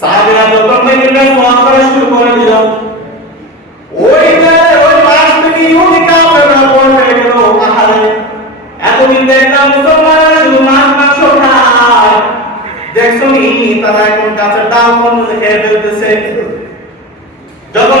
সাহাবীরা যখন থেকে মেসওয়াক করা শুরু করে দিল, ওই ওই মাস থেকে ইহুদি কাফেররা বলতে গেল আহারে, এতদিন দেখলাম মুসলমানরা শুধু মাছ মাংস খায় দেখছ নি, তারা এখন গাছের ডাল বন্ধ খেয়ে ফেলতেছে। যখন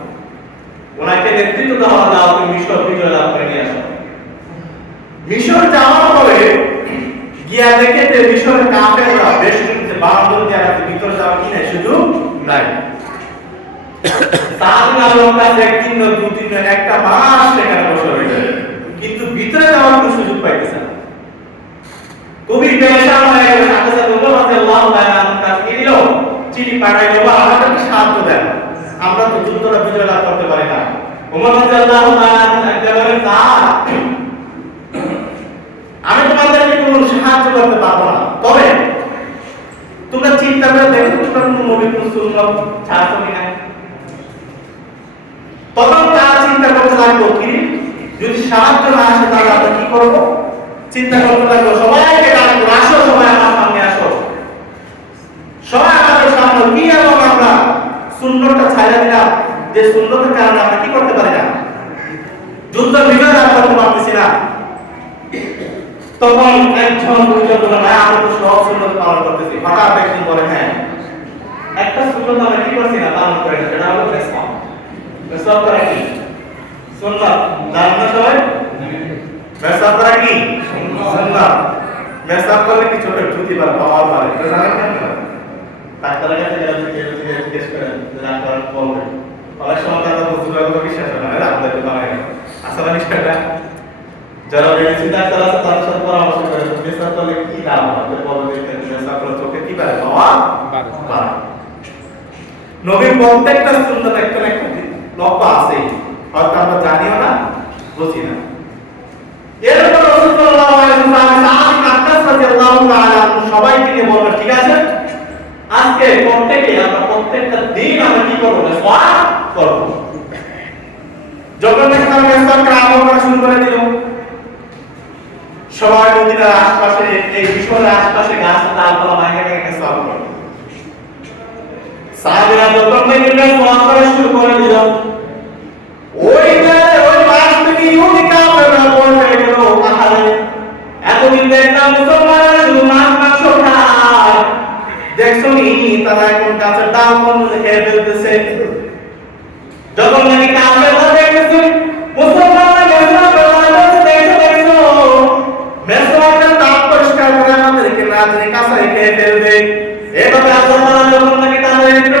ওনাকে নেতৃত্ব দেওয়া আপনি মিশর বিজয় লাভ করে নিয়ে আসো। মিশর যাওয়ার পরে গিয়া দেখে যে মিশরের কাফেররা বেশ কিছু বাহাদুর দিয়ে আছে, ভিতরে যাওয়া কি নাই সুযোগ নাই। তার নাম কাছে একদিন না দুদিন না একটা মাস সেখানে বসে রইল। কিন্তু ভিতরে যাওয়ার কোনো সুযোগ পাইতেছে না। খুবই পেরেশান হয়ে গেল, সাথে সাথে উমর রাদিয়াল্লাহু তাআলা কাছে চিঠি পাঠাইলো বা আমাদেরকে সাহায্য দেন আমরা তো যুদ্ধটা বিজয় লাভ করতে পারি না উমর রাদিয়াল্লাহু তাআলা আমি তোমাদেরকে কোনো সাহায্য করতে পারব না। তবে তোমরা চিন্তা করে দেখো, তোমরা কোনো নবী, কোন ছাড়ছো কিনা? তখন তারা চিন্তা করতে লাগল, কি? যদি সাহায্য না আসে, তাহলে আমরা কি করব? চিন্তা করতে লাগল, সবাইকে ডাকবো আসো, সবাই আমার সামনে আসো। সবাই আমাদের সামনে, কি এবং আমরা সুন্দরটা ছাড়া দিলাম? যে সুন্দরের কারণে আমরা কি করতে পারি না? যুদ্ধ বিজয় লাভ করতে পারতেছি না। তখন একজন দুইজন বলে না আমরা তো সব সুন্দর পালন করতেছি। হঠাৎ একজন বলে হ্যাঁ একটা সুন্দর আমরা কি করছি না পালন করে না, সেটা হলো মেসওয়াক মেসওয়াক করা কি? সুন্নাত। জানেন না সবাই? মেসওয়াক করা কি? সুন্নাত। মেসওয়াক করলে কি ছোট ছুটি পারে পাওয়ার পারে এটা জানেন না আপনারা? ডাক্তারের কাছে গেলে জিজ্ঞেস জিজ্ঞেস- জিজ্ঞেস করেন বিষয়টা যারা মেডিসিন ডাক্তার আছে সাথে পরামর্শ করে করলে কি লাভ হবে? বলে করলে চোখে কি পারে নবীর প্রত্যেকটা সুন্নত একটা একটা লক্ষ্য আছে। হয়তো আমরা জানিও না বুঝি না। এরপর সাল্লাল্লাহু আলাইহি সবাইকে নিয়ে বলবেন ঠিক আছে আজকে প্রত্যেকে আমরা প্রত্যেকটা দিন আমরা কি করব? করব যখন নাকি তারা মেসওয়াকের আমল করা শুরু করে দিল, সবাই মদিনার আশপাশে, এই মিশরের আশপাশে গাছ ডালপালা ভাঙে ভেঙে সব করে। সাহাবীরা যখন থেকে মেসওয়াক করা শুরু করে দিল, ওই ওই পাশ থেকে ইহুদি কাফেররা বলতে গেল আহারে এতদিন দেখলাম মুসলমানরা শুধু মাছ মাংস খায়। দেখছ তারা এখন গাছের ডাল বন্ধ খেয়ে ফেলতেছে। এভাবে আল্লাহ তাআলা যখন